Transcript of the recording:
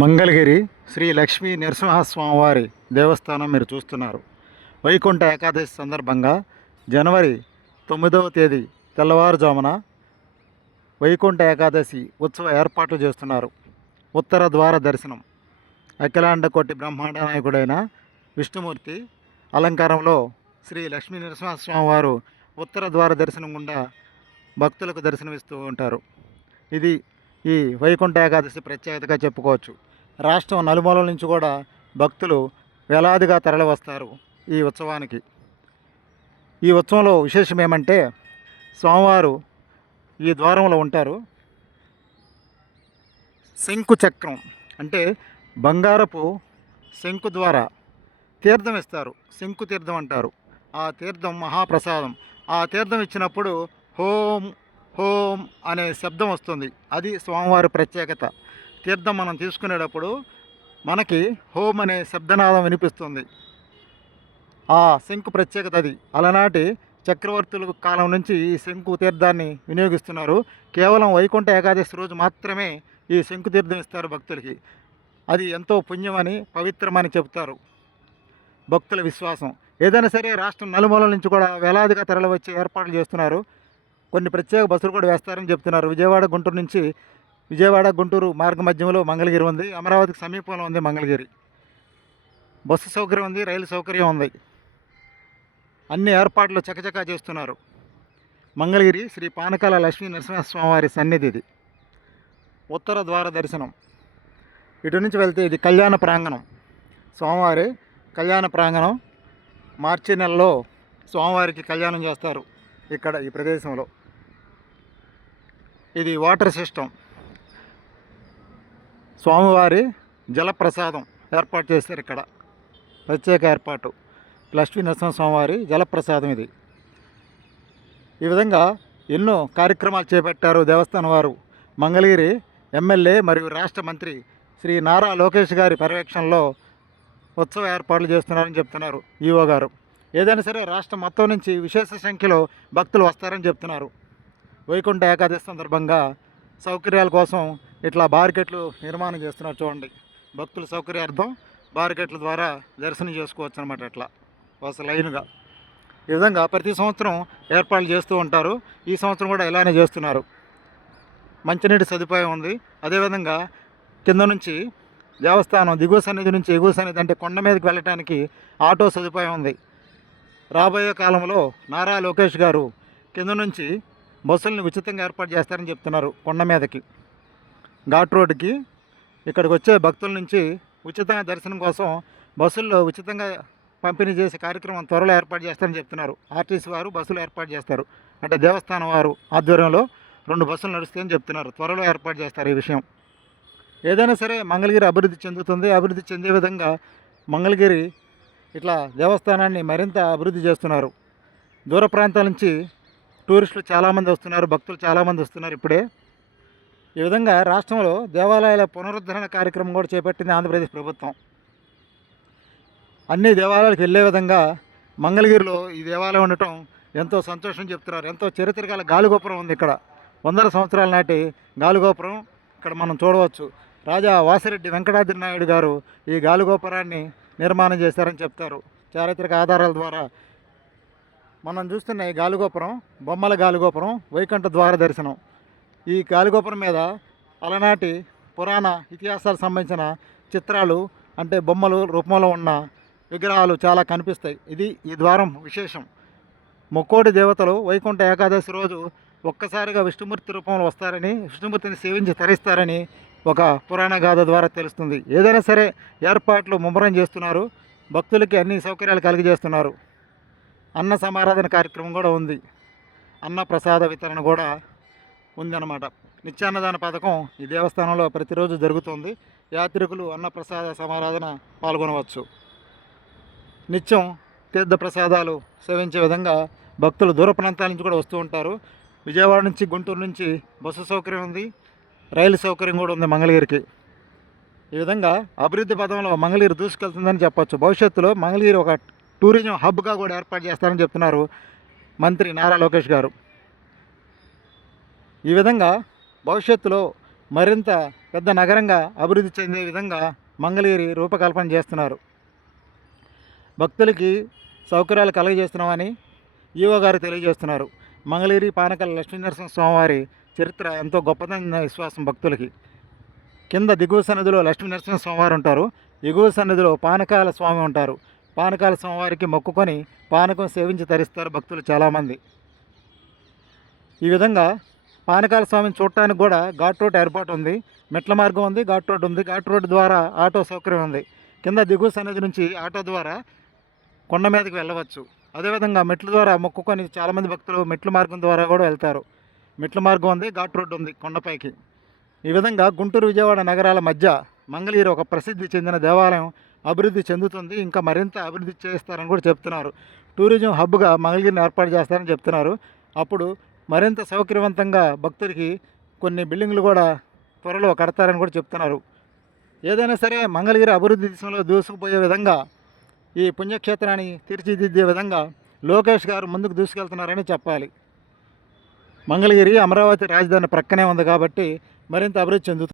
మంగళగిరి శ్రీ లక్ష్మీ నరసింహస్వామివారి దేవస్థానం మీరు చూస్తున్నారు. వైకుంఠ ఏకాదశి సందర్భంగా జనవరి తొమ్మిదవ తేదీ తెల్లవారుజామున వైకుంఠ ఏకాదశి ఉత్సవ ఏర్పాట్లు చేస్తున్నారు. ఉత్తర ద్వార దర్శనం. అఖిలాండ కోటి బ్రహ్మాండ నాయకుడైన విష్ణుమూర్తి అలంకారంలో శ్రీ లక్ష్మీ నరసింహస్వామివారు ఉత్తర ద్వార దర్శనం గుండా భక్తులకు దర్శనమిస్తూ ఉంటారు. ఇది ఈ వైకుంఠ ఏకాదశి ప్రత్యేకతగా చెప్పుకోవచ్చు. రాష్ట్రం నలుమూలల నుంచి కూడా భక్తులు వేలాదిగా తరలి వస్తారు ఈ ఉత్సవానికి. ఈ ఉత్సవంలో విశేషం ఏమంటే స్వామివారు ఈ ద్వారంలో ఉంటారు. శంకు చక్రం అంటే బంగారపు శంకు ద్వారా తీర్థం ఇస్తారు. శంకు తీర్థం అంటారు. ఆ తీర్థం మహాప్రసాదం. ఆ తీర్థం ఇచ్చినప్పుడు హోం హోం అనే శబ్దం వస్తుంది. అది స్వామివారి ప్రత్యేకత. తీర్థం మనం తీసుకునేటప్పుడు మనకి హోం అనే శబ్దనాదం వినిపిస్తుంది. ఆ శంకు ప్రత్యేకత అది. అలనాటి చక్రవర్తుల కాలం నుంచి ఈ శంకు తీర్థాన్ని వినియోగిస్తున్నారు. కేవలం వైకుంఠ ఏకాదశి రోజు మాత్రమే ఈ శంకు తీర్థం ఇస్తారు భక్తులకి. అది ఎంతో పుణ్యమని పవిత్రమని చెబుతారు భక్తుల విశ్వాసం. ఏదైనా సరే రాష్ట్రం నలుమూలల నుంచి కూడా వేలాదిగా తరలి వచ్చే ఏర్పాట్లు చేస్తున్నారు. కొన్ని ప్రత్యేక బస్సులు కూడా వేస్తారని చెప్తున్నారు. విజయవాడ గుంటూరు నుంచి విజయవాడ గుంటూరు మార్గ మధ్యంలో మంగళగిరి ఉంది. అమరావతికి సమీపంలో ఉంది మంగళగిరి. బస్సు సౌకర్యం ఉంది రైలు సౌకర్యం ఉంది. అన్ని ఏర్పాట్లు చకచకా చేస్తున్నారు. మంగళగిరి శ్రీ పానకాల లక్ష్మీ నరసింహస్వామివారి సన్నిధి ఇది. ఉత్తర ద్వార దర్శనం. ఇటు నుంచి వెళ్తే ఇది కళ్యాణ ప్రాంగణం. స్వామివారి కళ్యాణ ప్రాంగణం మార్చి నెలలో స్వామివారికి కళ్యాణం చేస్తారు. ఇక్కడ ఈ ప్రదేశంలో. ఇది వాటర్ సిస్టమ్. స్వామివారి జలప్రసాదం ఏర్పాటు చేశారు ఇక్కడ. ప్రత్యేక ఏర్పాటు. లక్ష్మీ నరసింహ స్వామివారి జలప్రసాదం ఇది. ఈ విధంగా ఎన్నో కార్యక్రమాలు చేపట్టారు దేవస్థానం వారు. మంగళగిరి ఎమ్మెల్యే మరియు రాష్ట్ర మంత్రి శ్రీ నారా లోకేష్ గారి పర్యవేక్షణలో ఉత్సవ ఏర్పాట్లు చేస్తున్నారని చెప్తున్నారు ఈఓ గారు. ఏదైనా సరే రాష్ట్రం మొత్తం నుంచి విశేష సంఖ్యలో భక్తులు వస్తారని చెప్తున్నారు. వైకుంఠ ఏకాదశి సందర్భంగా సౌకర్యాల కోసం ఇట్లా బార్కెట్లు నిర్మాణం చేస్తున్నారు చూడండి. భక్తుల సౌకర్యార్థం బార్కెట్ల ద్వారా దర్శనం చేసుకోవచ్చు అనమాట ఇట్లా వరుస లైన్గా. ఈ విధంగా ప్రతి సంవత్సరం ఏర్పాట్లు చేస్తూ ఉంటారు. ఈ సంవత్సరం కూడా ఇలానే చేస్తున్నారు. మంచినీటి సదుపాయం ఉంది. అదేవిధంగా కింద నుంచి దేవస్థానం దిగువ సన్నిధి నుంచి ఎగువ సన్నిధి అంటే కొండ మీదకి వెళ్ళటానికి ఆటో సదుపాయం ఉంది. రాబోయే కాలంలో నారా లోకేష్ గారు కింద నుంచి బస్సులను ఉచితంగా ఏర్పాటు చేస్తారని చెప్తున్నారు కొండ మీదకి. ఘాట్ రోడ్డుకి. ఇక్కడికి వచ్చే భక్తుల నుంచి ఉచితంగా దర్శనం కోసం బస్సుల్లో ఉచితంగా పంపిణీ చేసే కార్యక్రమం త్వరలో ఏర్పాటు చేస్తారని చెప్తున్నారు. ఆర్టీసీ వారు బస్సులు ఏర్పాటు చేస్తారు. అంటే దేవస్థానం వారు ఆధ్వర్యంలో రెండు బస్సులు నడుస్తాయని చెప్తున్నారు. త్వరలో ఏర్పాటు చేస్తారు ఈ విషయం. ఏదైనా సరే మంగళగిరి అభివృద్ధి చెందుతుంది. అభివృద్ధి చెందే విధంగా మంగళగిరి ఇట్లా దేవస్థానాన్ని మరింత అభివృద్ధి చేస్తున్నారు. దూర ప్రాంతాల నుంచి టూరిస్టులు చాలామంది వస్తున్నారు భక్తులు చాలామంది వస్తున్నారు ఇప్పుడే. ఈ విధంగా రాష్ట్రంలో దేవాలయాల పునరుద్ధరణ కార్యక్రమం కూడా చేపట్టింది ఆంధ్రప్రదేశ్ ప్రభుత్వం. అన్ని దేవాలయాలకు వెళ్ళే విధంగా మంగళగిరిలో ఈ దేవాలయం ఉండటం ఎంతో సంతోషం చెప్తున్నారు. ఎంతో చరిత్ర గల గాలిగోపురం ఉంది ఇక్కడ. వందల సంవత్సరాల నాటి గాలిగోపురం ఇక్కడ మనం చూడవచ్చు. రాజా వాసిరెడ్డి వెంకటాద్రి నాయుడు గారు ఈ గాలిగోపురాన్ని నిర్మాణం చేశారని చెప్తారు. చారిత్రక ఆధారాల ద్వారా మనం చూస్తున్న ఈ గాలిగోపురం బొమ్మల గాలిగోపురం వైకుంఠ ద్వార దర్శనం. ఈ గాలిగోపురం మీద అలనాటి పురాణ ఇతిహాసాలకు సంబంధించిన చిత్రాలు అంటే బొమ్మలు రూపంలో ఉన్న విగ్రహాలు చాలా కనిపిస్తాయి. ఇది ఈ ద్వారం విశేషం. ముక్కోటి దేవతలు వైకుంఠ ఏకాదశి రోజు ఒక్కసారిగా విష్ణుమూర్తి రూపంలో వస్తారని విష్ణుమూర్తిని సేవించి తరిస్తారని ఒక పురాణ గాథ ద్వారా తెలుస్తుంది. ఏదైనా సరే ఏర్పాట్లు ముమ్మరం చేస్తున్నారు. భక్తులకి అన్ని సౌకర్యాలు కలిగజేస్తున్నారు. అన్న సమారాధన కార్యక్రమం కూడా ఉంది. అన్న ప్రసాద వితరణ కూడా ఉందన్నమాట. నిత్యాన్నదాన పథకం ఈ దేవస్థానంలో ప్రతిరోజు జరుగుతుంది. యాత్రికులు అన్న ప్రసాద సమారాధన పాల్గొనవచ్చు. నిత్యం తీర్థ ప్రసాదాలు సేవించే విధంగా భక్తులు దూర ప్రాంతాల నుంచి కూడా వస్తూ ఉంటారు. విజయవాడ నుంచి గుంటూరు నుంచి బస్సు సౌకర్యం ఉంది. రైలు సౌకర్యం కూడా ఉంది మంగళగిరికి. ఈ విధంగా అభివృద్ధి పదంలో మంగళగిరి దూసుకెళ్తుందని చెప్పచ్చు. భవిష్యత్తులో మంగళగిరి ఒక టూరిజం హబ్గా కూడా ఏర్పాటు చేస్తారని చెప్తున్నారు మంత్రి నారా లోకేష్ గారు. ఈ విధంగా భవిష్యత్తులో మరింత పెద్ద నగరంగా అభివృద్ధి చెందే విధంగా మంగళగిరి రూపకల్పన చేస్తున్నారు. భక్తులకి సౌకర్యాలు కలుగజేస్తున్నామని ఈవో గారు తెలియజేస్తున్నారు. మంగళగిరి పానకల లక్ష్మీనరసింహ స్వామివారి చరిత్ర ఎంతో గొప్పదైన విశ్వాసం భక్తులకి. కింద దిగువ సన్నిధిలో లక్ష్మీనరసింహ స్వామివారు ఉంటారు. ఎగువ సన్నిధిలో పానకాల స్వామి ఉంటారు. పానకాల స్వామివారికి మొక్కుకొని పానకం సేవించి తరిస్తారు భక్తులు చాలామంది. ఈ విధంగా పానకాల స్వామిని చూడటానికి కూడా ఘాట్ రోడ్ ఏర్పాటు ఉంది. మెట్ల మార్గం ఉంది ఘాట్ రోడ్ ఉంది. ఘాట్ రోడ్ ద్వారా ఆటో సౌకర్యం ఉంది. కింద దిగువ సన్నిధి నుంచి ఆటో ద్వారా కొండ మీదకి వెళ్ళవచ్చు. అదేవిధంగా మెట్ల ద్వారా మొక్కుకొని చాలామంది భక్తులు మెట్ల మార్గం ద్వారా కూడా వెళ్తారు. మెట్ల మార్గం ఉంది ఘాట్ రోడ్డు ఉంది కొండపైకి. ఈ విధంగా గుంటూరు విజయవాడ నగరాల మధ్య మంగళగిరి ఒక ప్రసిద్ధి చెందిన దేవాలయం అభివృద్ధి చెందుతుంది ఇంకా మరింత అభివృద్ధి చేస్తారని కూడా చెప్తున్నారు. టూరిజం హబ్గా మంగళగిరిని ఏర్పాటు చేస్తారని చెప్తున్నారు. అప్పుడు మరింత సౌకర్యవంతంగా భక్తులకి కొన్ని బిల్డింగ్లు కూడా త్వరలో కడతారని కూడా చెప్తున్నారు. ఏదైనా సరే మంగళగిరి అభివృద్ధి దిశలో దూసుకుపోయే విధంగా ఈ పుణ్యక్షేత్రాన్ని తీర్చిదిద్దే విధంగా లోకేష్ గారు ముందుకు దూసుకెళ్తున్నారని చెప్పాలి. మంగళగిరి అమరావతి రాజధాని ప్రక్కనే ఉంది కాబట్టి మరింత అభివృద్ధి చెందుతుంది.